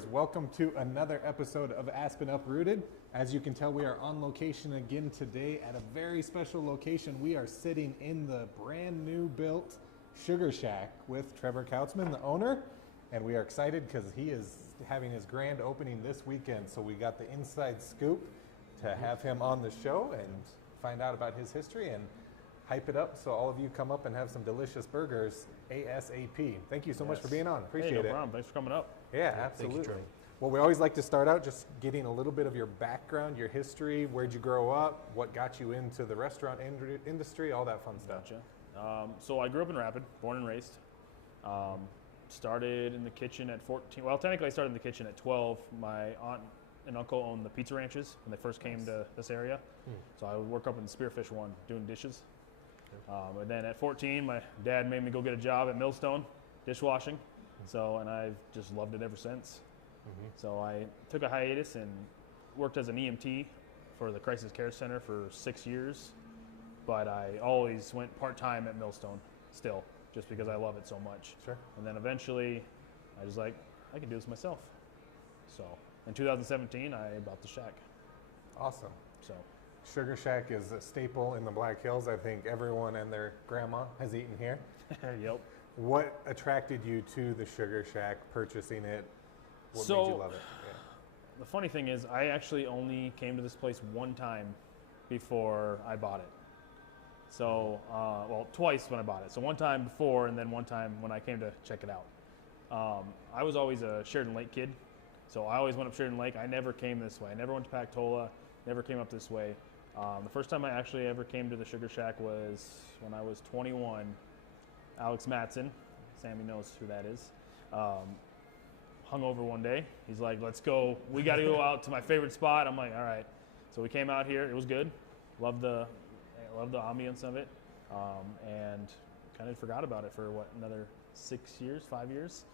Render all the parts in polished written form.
viewers, welcome to another episode of Aspen Uprooted. As you can tell, we are on location again today at a very special location. We are sitting in the brand new built Sugar Shack with Trevor Kautzman, the owner, and we are excited because he is having his grand opening this weekend. So we got the inside scoop to have him on the show and find out about his history and hype it up so all of you come up and have some delicious burgers ASAP. Thank you so much for being on. Appreciate it. No problem. Thanks for coming up. Yeah, absolutely. Thank you, Well, we always like to start out just getting a little bit of your background, your history, where'd you grow up, what got you into the restaurant industry, all that fun stuff. Gotcha. So I grew up in Rapid, born and raised. Started in the kitchen at 14. Well, technically I started in the kitchen at 12. My aunt and uncle owned the pizza ranches when they first came to this area. So I would work up in the Spearfish one doing dishes. And then at 14, my dad made me go get a job at Millstone, dishwashing. And I've just loved it ever since. So I took a hiatus and worked as an EMT for the Crisis Care Center for 6 years. But I always went part-time at Millstone still, just because I love it so much. Sure. And then eventually, I was like, I can do this myself. So in 2017, I bought the shack. Awesome. So Sugar Shack is a staple in the Black Hills. I think everyone and their grandma has eaten here. Yep. What attracted you to the Sugar Shack, purchasing it? What So, made you love it? Yeah. The funny thing is, I actually only came to this place one time before I bought it. So, well, twice when I bought it. So one time before, and then one time when I came to check it out. I was always a Sheridan Lake kid, so I always went up Sheridan Lake. I never came this way. I never went to Pactola, never came up this way. The first time I actually ever came to the Sugar Shack was when I was 21. Alex Matson, Sammy knows who that is, hung over one day. He's like, let's go. We got to go out to my favorite spot. I'm like, all right. So we came out here. It was good. Loved the ambience of it, and kind of forgot about it for another 5 years.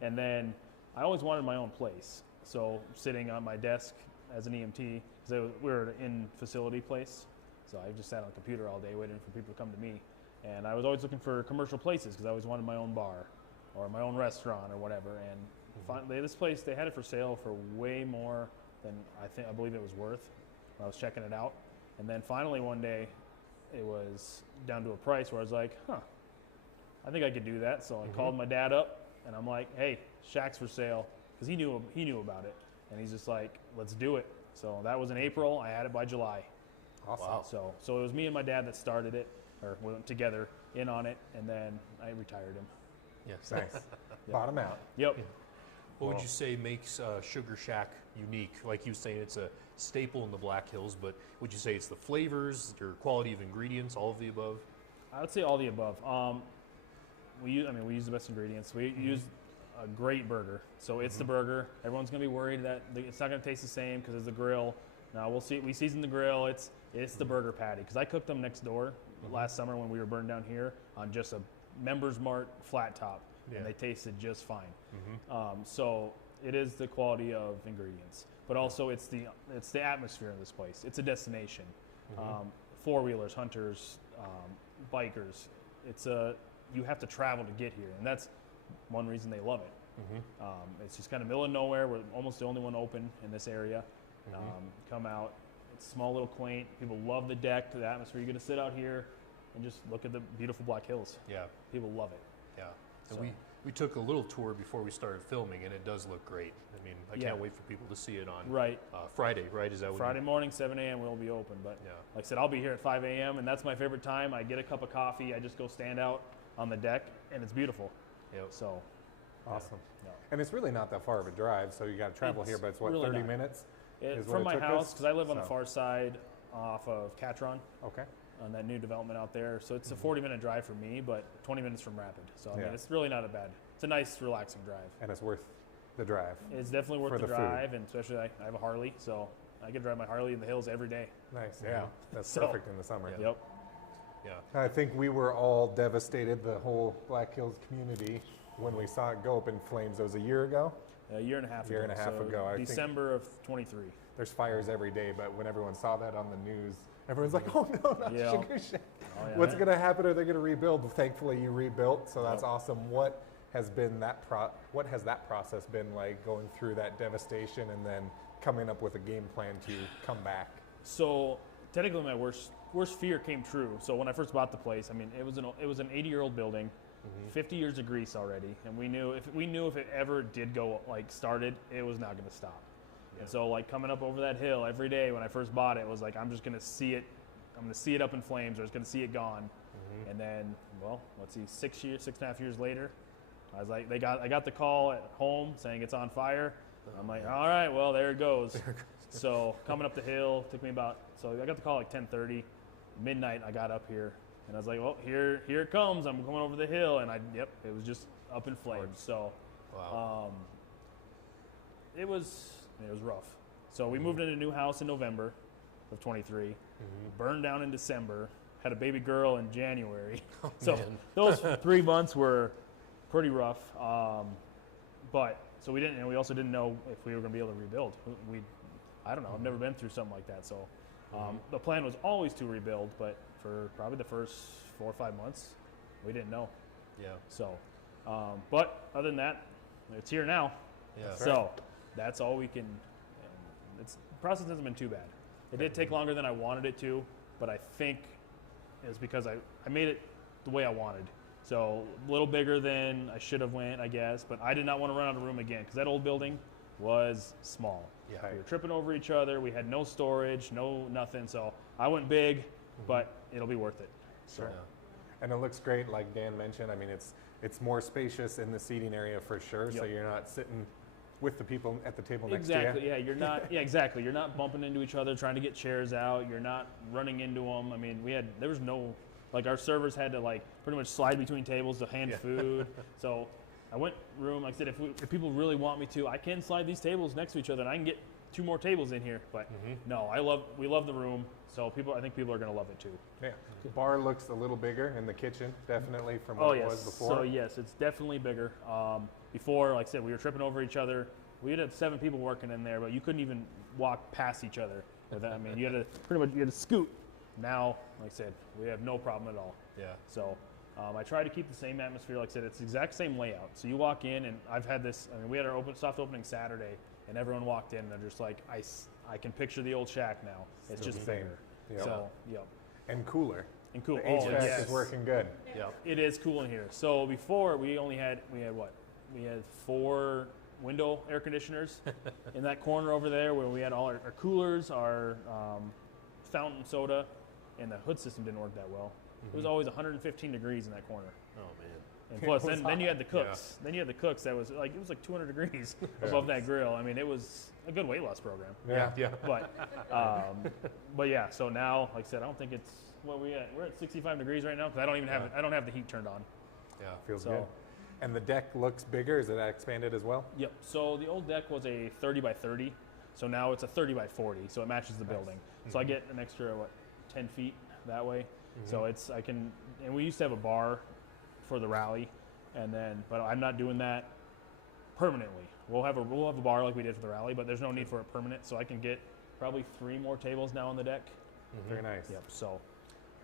And then I always wanted my own place. So sitting on my desk as an EMT, because we were an in-facility place, so I just sat on the computer all day waiting for people to come to me. And I was always looking for commercial places because I always wanted my own bar or my own restaurant or whatever. And finally, this place, they had it for sale for way more than I believe it was worth when I was checking it out. And then finally one day, it was down to a price where I was like, I think I could do that. So I called my dad up, and I'm like, hey, Shack's for sale, because he knew about it. And he's just like, let's do it. So that was in April. I had it by July. Awesome. Wow. So it was me and my dad that started it, or we went together in on it, and then I retired him. Yes. Nice. Bottom out. Yep. What would you say makes Sugar Shack unique? Like you were saying, it's a staple in the Black Hills, but would you say it's the flavors, your quality of ingredients, all of the above? I would say all the above. We use the best ingredients. We use a great burger. So it's the burger. Everyone's going to be worried that it's not going to taste the same because it's the grill. Now we'll see. We season the grill. It's the burger patty, because I cooked them next door last summer when we were burned down here on just a Members Mart flat top, and they tasted just fine. So it is the quality of ingredients, but also it's the atmosphere in this place. It's a destination. Four-wheelers, hunters, bikers. You have to travel to get here, and that's one reason they love it. It's just kind of middle of nowhere. We're almost the only one open in this area. Come out. It's small, little, quaint. People love the deck, the atmosphere. You're going to sit out here and just look at the beautiful Black Hills. Yeah. People love it. Yeah. So. And we took a little tour before we started filming, and it does look great. I mean, I can't wait for people to see it on Friday, right? Is that what Friday morning, 7 a.m. we'll be open. But like I said, I'll be here at 5 a.m., and that's my favorite time. I get a cup of coffee. I just go stand out on the deck, and it's beautiful. Yep. So. Awesome. Yeah. And it's really not that far of a drive, so you got to travel here, but it's what, really 30 not. minutes? From my house, because I live on the far side off of Catron. Okay. On that new development out there. So it's a 40-minute drive for me, but 20 minutes from Rapid. So I mean, it's really not a bad. It's a nice, relaxing drive. And it's worth the drive. It's definitely worth the food. drive, and especially I have a Harley, so I can drive my Harley in the hills every day. Nice, yeah. That's perfect in the summer. Yep. Yeah. I think we were all devastated, the whole Black Hills community, when we saw it go up in flames. It was a year ago? A year and a half ago. I December of 23. There's fires every day, but when everyone saw that on the news, everyone's like, oh no, not Sugar Shack. What's going to happen? Are they going to rebuild? Thankfully, you rebuilt, so that's awesome. What has been what has that process been like, going through that devastation and then coming up with a game plan to come back? So technically, my worst fear came true. So when I first bought the place, I mean, it was an 80-year-old building, 50 years of grease already, and we knew if it ever did go started, it was not going to stop. Yeah. And so like coming up over that hill every day when I first bought it was like, I'm just going to see it. I'm going to see it up in flames, or I was going to see it gone. And then, well, let's see, 6.5 years later, I was like, I got the call at home saying it's on fire. I'm like, all right, well, there it goes. So coming up the hill took me so I got the call like 10:30, midnight. I got up here and I was like, well, here it comes. I'm going over the hill, and it was just up in flames. So, wow. it was rough. So we moved into a new house in November of 23, burned down in December, had a baby girl in January. Oh, so man. those 3 months were pretty rough. But so we also didn't know if we were going to be able to rebuild. I don't know. I've never been through something like that. So the plan was always to rebuild, but for probably the first 4 or 5 months, we didn't know. Yeah. So, but other than that, it's here now. Yeah. So that's all we can. The process hasn't been too bad. It did take longer than I wanted it to, but I think it's because I made it the way I wanted. So a little bigger than I should have went, I guess. But I did not want to run out of room again because that old building was small. Yeah. We were tripping over each other. We had no storage, no nothing. So I went big, but it'll be worth it. Sure. Yeah. And it looks great, like Dan mentioned. I mean, it's more spacious in the seating area for sure. Yep. So you're not sitting with the people at the table next to you. Exactly. Yeah, you're not. Yeah, exactly. You're not bumping into each other trying to get chairs out. You're not running into them. I mean, there was no, like, our servers had to like pretty much slide between tables to hand food. So I went room. Like I said, if people really want me to, I can slide these tables next to each other, and I can get 2 more tables in here. But no, we love the room. So I think people are going to love it too. Yeah. The bar looks a little bigger in the kitchen, definitely, from what it was before. So yes, it's definitely bigger. Before, like I said, we were tripping over each other. We had 7 people working in there, but you couldn't even walk past each other with that. I mean, you had to scoot. Now, like I said, we have no problem at all. Yeah. So I try to keep the same atmosphere. Like I said, it's the exact same layout. So you walk in, and I've had this. I mean, we had our soft opening Saturday, and everyone walked in, and they're just like, I can picture the old shack now. It's Still just the same. bigger. Yep. So, yep. And cooler. And cool. The HVAC is working good. Yep. It is cool in here. So before we had what? We had 4 window air conditioners in that corner over there where we had all our coolers, our fountain soda, and the hood system didn't work that well. It was always 115 degrees in that corner. Oh man. And plus, then you had the cooks. Yeah. Then you had the cooks that was like, it was like 200 degrees above that grill. I mean, it was a good weight loss program. Yeah. Yeah. But yeah. So now, like I said, I don't think it's what we at. We're at 65 degrees right now because I don't even have I don't have the heat turned on. Yeah. Feels good. And the deck looks bigger. Is it expanded as well? Yep. So the old deck was a 30 by 30. So now it's a 30 by 40. So it matches the building. So I get an extra 10 feet that way. So and we used to have a bar for the rally, but I'm not doing that permanently. We'll have a bar like we did for the rally, but there's no need for it permanent. So I can get probably 3 more tables now on the deck. Very nice. Yep. So.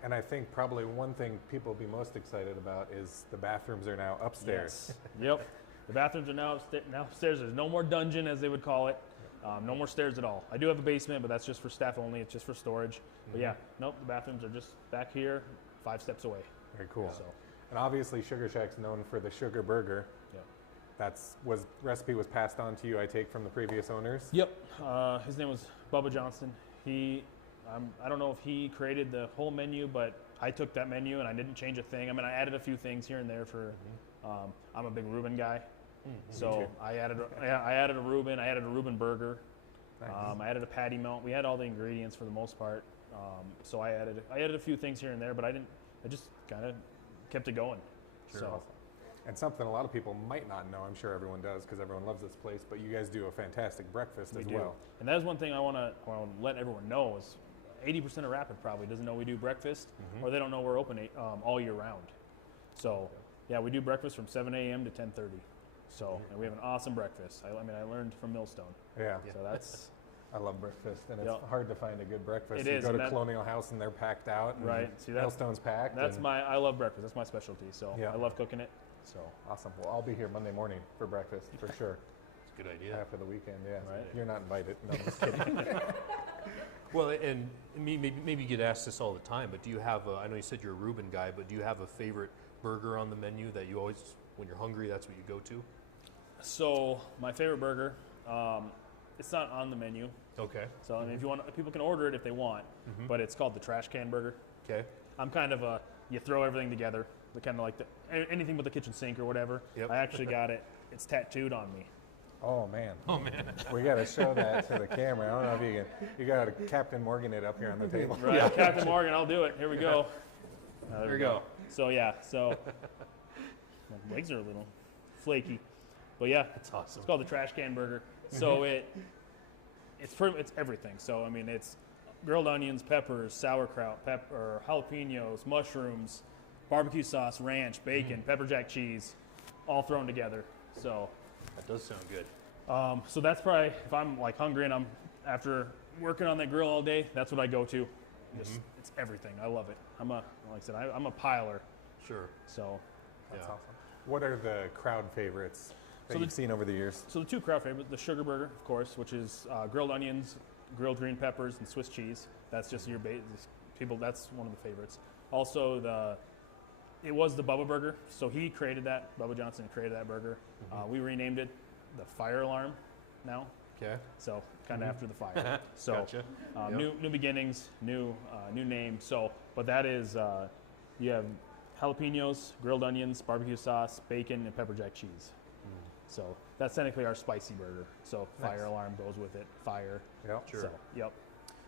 And I think probably one thing people will be most excited about is the bathrooms are now upstairs. Yes. Yep. The bathrooms are now upstairs. There's no more dungeon, as they would call it. No more stairs at all. I do have a basement, but that's just for staff only. It's just for storage. But yeah, nope, the bathrooms are just back here, 5 steps away. Very cool. So. And obviously Sugar Shack's known for the sugar burger. Yep. Recipe was passed on to you, I take, from the previous owners? Yep. His name was Bubba Johnston. I don't know if he created the whole menu, but I took that menu and I didn't change a thing. I mean, I added a few things here and there for. I'm a big Reuben guy, so I added a Reuben. I added a Reuben burger. Nice. I added a patty melt. We had all the ingredients for the most part. So I added a few things here and there, but I just kind of kept it going. Sure. So. Awesome. And something a lot of people might not know, I'm sure everyone does because everyone loves this place, but you guys do a fantastic breakfast as well. And that is one thing I want to let everyone know is 80% of Rapid probably doesn't know we do breakfast, or they don't know we're open all year round. So, yeah, we do breakfast from 7 a.m. to 10:30. So, and we have an awesome breakfast. I learned from Millstone. Yeah. So that's. I love breakfast, and it's hard to find a good breakfast. It you is, go to Colonial House, and they're packed out. And right. See, Millstone's packed. I love breakfast. That's my specialty. So I love cooking it. So Awesome. Well, I'll be here Monday morning for breakfast for sure. It's a good idea. After the weekend, yeah. Right. You're not invited. No, I'm just kidding. Well, and maybe you get asked this all the time, but do you have I know you said you're a Reuben guy, but do you have a favorite burger on the menu that you always, when you're hungry, that's what you go to? So my favorite burger, it's not on the menu. Okay. So I mean, if you want, people can order it if they want, but it's called the trash can burger. Okay. I'm kind of you throw everything together, kind of like anything but the kitchen sink or whatever. Yep. I actually got it. It's tattooed on me. Oh man. Oh man. We got to show that to the camera. I don't know if you can. You got to Captain Morgan it up here on the table. Right, Yeah. Captain Morgan, I'll do it. Here we go. There we go. So yeah, my legs are a little flaky, but yeah, That's awesome. it's called the trash can burger. So it's everything. So I mean, it's grilled onions, peppers, sauerkraut, or jalapenos, mushrooms, barbecue sauce, ranch, bacon, pepper jack cheese, all thrown together. So That does sound good. so that's probably, if I'm like hungry and I'm after working on that grill all day, that's what I go to. Just it's everything. I love it. Like I said, I'm a piler. Sure. So That's Yeah. awesome. What are the crowd favorites that So you've seen over the years? So the two crowd favorites, the sugar burger, of course, which is grilled onions, grilled green peppers, and Swiss cheese. That's just your people. That's one of the favorites. Also, it was the Bubba burger. So he created that. Bubba Johnson created that burger. We renamed it the Fire Alarm now. Okay. So kind of after the fire. So Gotcha. Yep. new beginnings, new name. So, but that is you have jalapenos, grilled onions, barbecue sauce, bacon, and pepper jack cheese. So that's technically our spicy burger. So Nice. Fire Alarm goes with it. Fire. Yep. Sure. So, yep.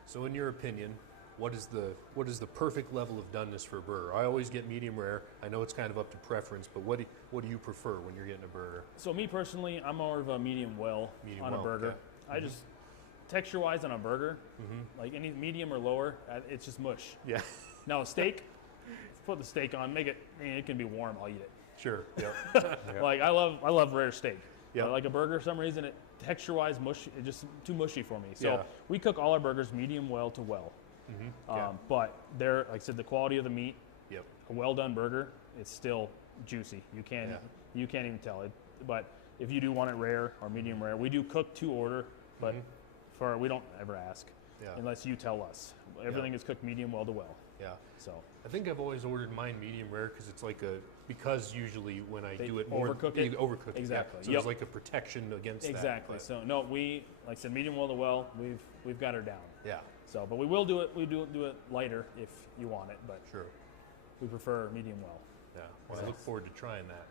So in your opinion, what is the perfect level of doneness for a burger? I always get medium rare. I know it's kind of up to preference, but what do you prefer when you're getting a burger? So me personally, I'm more of a medium well Medium on well, a burger. okay. I just texture-wise on a burger, like any medium or lower, it's just mush. Yeah. Now a steak, put the steak on, make it. It can be warm. I'll eat it. Sure. Yep. Like I love rare steak. Yep. But like a burger, for some reason, texture-wise, mush, it's just too mushy for me. So Yeah. we cook all our burgers medium well to well. Yeah. But they're, like I said, the quality of the meat, Yep. a well-done burger, it's still juicy. You can't even tell it. But if you do want it rare or medium rare, we do cook to order, but we don't ever ask Yeah. unless you tell us. Everything is cooked medium well to well. Yeah. So I think I've always ordered mine medium rare because it's like because usually when I They do it more, overcook it? you overcook it. Exactly. Yeah. So Yep. there's like a protection against exactly. that. So no, we, like I said, medium well to well. We've got her down. Yeah. So, but we will do it. We do it lighter if you want it, but Sure. we prefer medium well. Yeah. Well, I look forward to trying that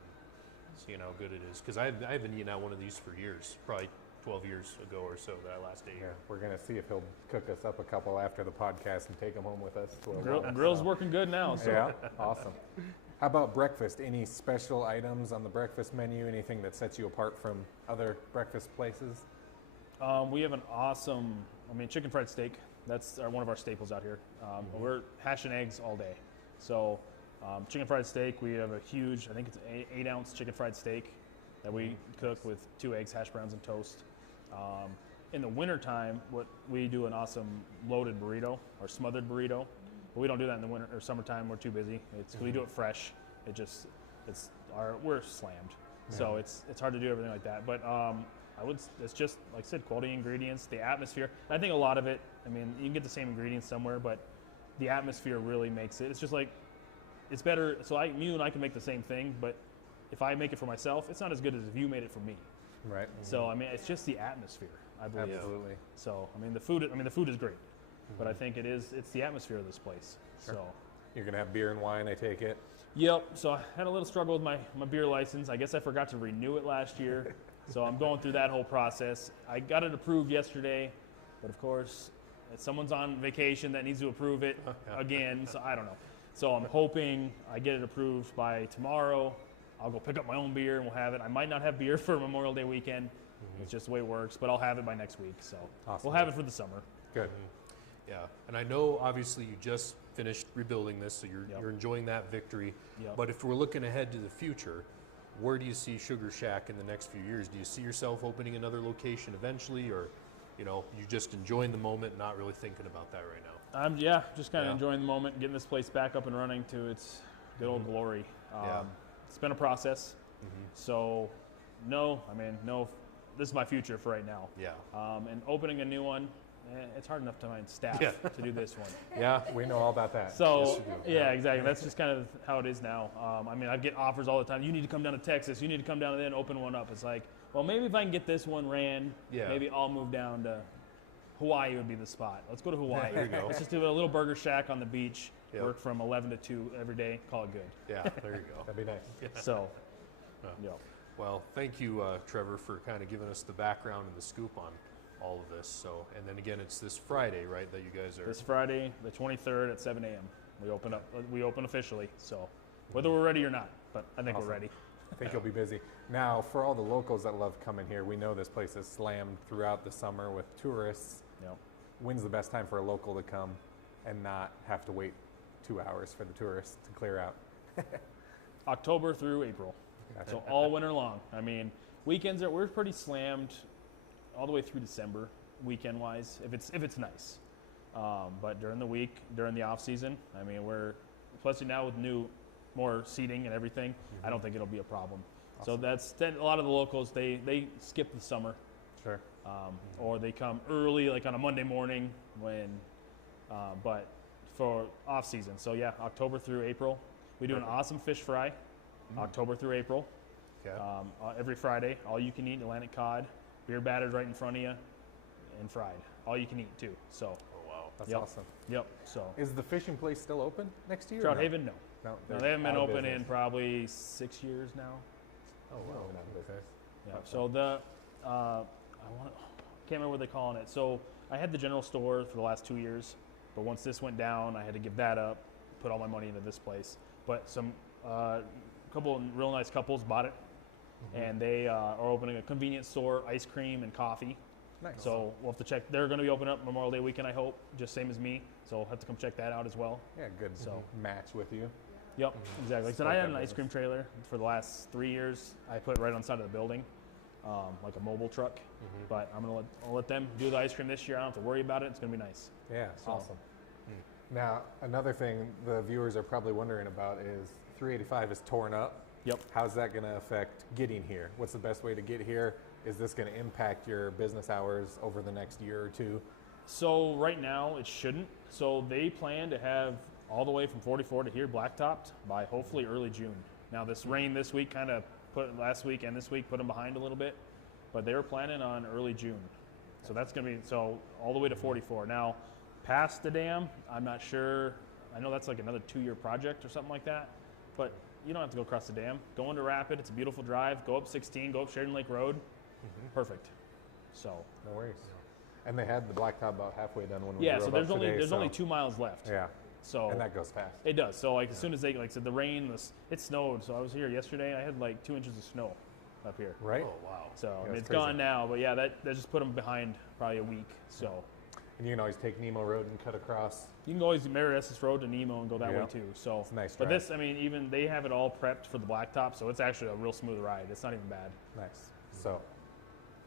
and seeing how good it is because I haven't eaten out one of these for years, probably 12 years ago or so that I last ate. Yeah, we're gonna see if he'll cook us up a couple after the podcast and take them home with us. To a Grill's working good now. So Yeah, awesome. How about breakfast? Any special items on the breakfast menu? Anything that sets you apart from other breakfast places? we have an awesome, chicken fried steak. That's one of our staples out here. We're hashing eggs all day. So chicken fried steak, we have a huge, I think it's an 8-ounce chicken fried steak that we cook with 2 eggs, hash browns, and toast. In the wintertime, what we do an awesome loaded burrito or smothered burrito. But we don't do that in the winter or summertime. We're too busy. We do it fresh. We're slammed. So it's hard to do everything like that. But it's just, like I said, quality ingredients, the atmosphere. And I think a lot of it, you can get the same ingredients somewhere, but the atmosphere really makes it. It's just like, it's better. So you and I can make the same thing, but if I make it for myself, it's not as good as if you made it for me. Right. So it's just the atmosphere, I believe. Absolutely. So the food is great, but I think it's the atmosphere of this place. Sure. So You're gonna have beer and wine, I take it. yep. So I had a little struggle with my beer license. I guess I forgot to renew it last year, so I'm going through that whole process. I got it approved yesterday, but of course, if someone's on vacation that needs to approve it again. So I don't know. So I'm hoping I get it approved by tomorrow. I'll go pick up my own beer and we'll have it. I might not have beer for Memorial Day weekend. It's just the way it works, but I'll have it by next week. So Awesome. we'll have it for the summer. Good. Yeah. And I know obviously you just finished rebuilding this, so you're enjoying that victory. Yep. But if we're looking ahead to the future, where do you see Sugar Shack in the next few years? Do you see yourself opening another location eventually, or you just enjoying the moment, not really thinking about that right now? I'm just kind of enjoying the moment, getting this place back up and running to its good old glory. it's been a process. So, no, this is my future for right now. Yeah. And opening a new one, it's hard enough to find staff to do this one. Yeah, we know all about that. So, yeah, exactly. That's just kind of how it is now. I get offers all the time. You need to come down to Texas. You need to come down and then open one up. It's like, well, maybe if I can get this one ran, maybe I'll move down to Hawaii would be the spot. Let's go to Hawaii. There you go. Let's just do a little burger shack on the beach, Yep. work from 11 to 2 every day, call it good. Yeah, there you go. That'd be nice. So, Well, thank you, Trevor, for kind of giving us the background and the scoop on all of this. So, and then again, it's this Friday, right, that you guys are... This Friday, the 23rd at 7 a.m. We open officially. So, whether we're ready or not, but I think Awesome. we're ready. I think you'll be busy. Now, for all the locals that love coming here, we know this place is slammed throughout the summer with tourists. Yep. When's the best time for a local to come and not have to wait 2 hours for the tourists to clear out? October through April. Gotcha. So all winter long. Weekends we're pretty slammed all the way through December, weekend wise, if it's nice. But during the week, during the off season, we're especially now with more seating and everything. I don't think it'll be a problem. Awesome. So then a lot of the locals they skip the summer, Sure. or they come early, like on a Monday morning when. But for off season, so yeah, October through April, we do an awesome fish fry. October through April. Okay. Every Friday, all you can eat Atlantic cod, beer battered right in front of you, and fried. All you can eat too. So. Oh, wow. That's Yep. awesome. Yep. So. Is the fishing place still open next year? or Trout no? Haven, no. No, No, they're they haven't been out of open business. in probably 6 years now. Oh, wow. Out of business. Yeah. Okay. So can't remember what they're calling it. So I had the general store for the last 2 years, but once this went down, I had to give that up, put all my money into this place. But some couple of real nice couples bought it, and they are opening a convenience store, ice cream and coffee. Nice. So we'll have to check. They're going to be open up Memorial Day weekend, I hope, just same as me. So we'll have to come check that out as well. Yeah, good So- match with you. Yep, exactly. Like I said, Support I had that an ice business. cream trailer for the last 3 years. I put it right on the side of the building, like a mobile truck. But I'll let them do the ice cream this year. I don't have to worry about it. It's going to be nice. Yeah, So- awesome. Now, another thing the viewers are probably wondering about is 385 is torn up. Yep. How's that going to affect getting here? What's the best way to get here? Is this going to impact your business hours over the next year or two? So right now it shouldn't. So they plan to have all the way from 44 to here blacktopped by hopefully early June. Now this rain this week kind of last week and this week put them behind a little bit, but they were planning on early June. So that's going to be all the way to 44. Now past the dam, I'm not sure. I know that's like another 2-year project or something like that, but you don't have to go across the dam. Go into Rapid. It's a beautiful drive. Go up 16. Go up Sheridan Lake Road. Perfect. So No worries. And they had the blacktop about halfway done when we yeah. drove So up there's today, only 2 miles left. Yeah, So and that goes fast. it does. So as soon as they like I said the rain, it snowed. So I was here yesterday. I had like 2 inches of snow up here. Right? Oh, wow. So Yeah, it's it's crazy. gone now. But yeah, that just put them behind probably a week. So And you can always take Nemo Road and cut across. you can always Mary Estes Road to Nemo and go that Yeah. way too. So It's a nice But drive. this, even they have it all prepped for the blacktop, so it's actually a real smooth ride. It's not even bad. Nice. So,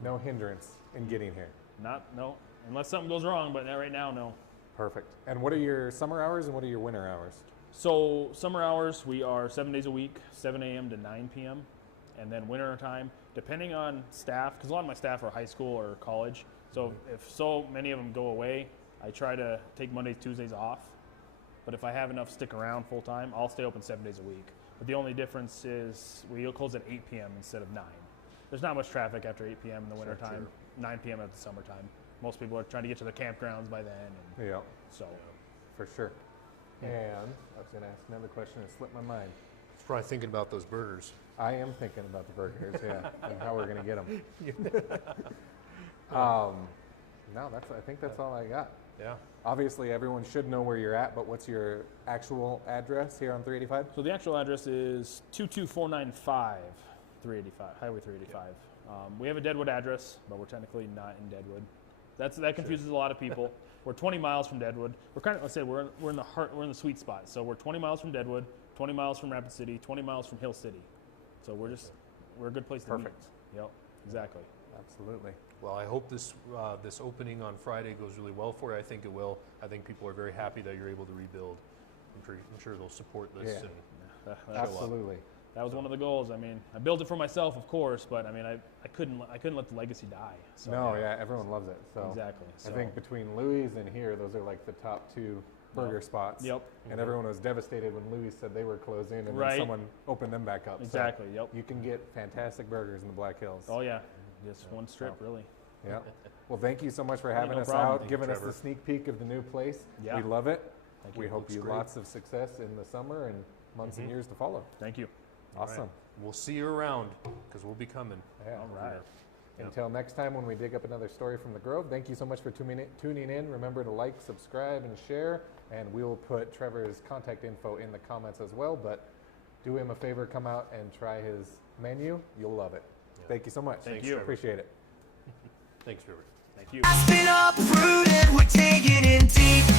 no hindrance in getting here. No, unless something goes wrong. But right now, no. Perfect. And what are your summer hours and what are your winter hours? So summer hours, we are 7 days a week, 7 a.m. to 9 p.m. And then winter time, depending on staff, because a lot of my staff are high school or college. So if so many of them go away, I try to take Mondays, Tuesdays off. But if I have enough stick around full time, I'll stay open 7 days a week. But the only difference is we close at 8 p.m. instead of 9. There's not much traffic after 8 p.m. in the winter time, 9 p.m. at the summertime. Most people are trying to get to their campgrounds by then. And Yeah, so for sure. And I was going to ask another question that slipped my mind. It's probably thinking about those burgers. I am thinking about the burgers, yeah, and how we're going to get them. No, I think that's all I got. Yeah. Obviously, everyone should know where you're at, but what's your actual address here on 385? So the actual address is 22495 385, Highway 385. We have a Deadwood address, but we're technically not in Deadwood. That confuses a lot of people. We're 20 miles from Deadwood. We're kind of, let's say we're in the heart, we're in the sweet spot. So we're 20 miles from Deadwood, 20 miles from Rapid City, 20 miles from Hill City. So we're a good place to meet. Perfect. Yep, exactly. Absolutely. Well, I hope this opening on Friday goes really well for you. I think it will. I think people are very happy that you're able to rebuild. I'm sure they'll support this. Yeah. And That's Absolutely. That was one of the goals. I mean, I built it for myself, of course, but I mean, I couldn't let the legacy die. So, No, yeah, everyone loves it. So exactly. I think between Louis and here, those are like the top 2 burger spots. Yep. And everyone was devastated when Louis said they were closing, and Right. then someone opened them back up. Exactly. So Yep. you can get fantastic burgers in the Black Hills. Oh yeah, just one strip really. Yeah. Well, thank you so much for Hey, having no us problem. out, Thank you, giving us Trevor. the sneak peek of the new place. Yeah. We love it. Thank We you. hope Looks you great. lots of success in the summer and months and years to follow. Thank you. All right. Awesome. We'll see you around because we'll be coming. Yeah. All right. Yep. Until next time when we dig up another story from the Grove, thank you so much for tuning in. Remember to like, subscribe, and share. And we will put Trevor's contact info in the comments as well. But do him a favor, come out and try his menu. You'll love it. Yeah. Thank you so much. Thank you. Appreciate it. Thanks, Trevor. Thank you. Aspen uprooted, we're taking it deep.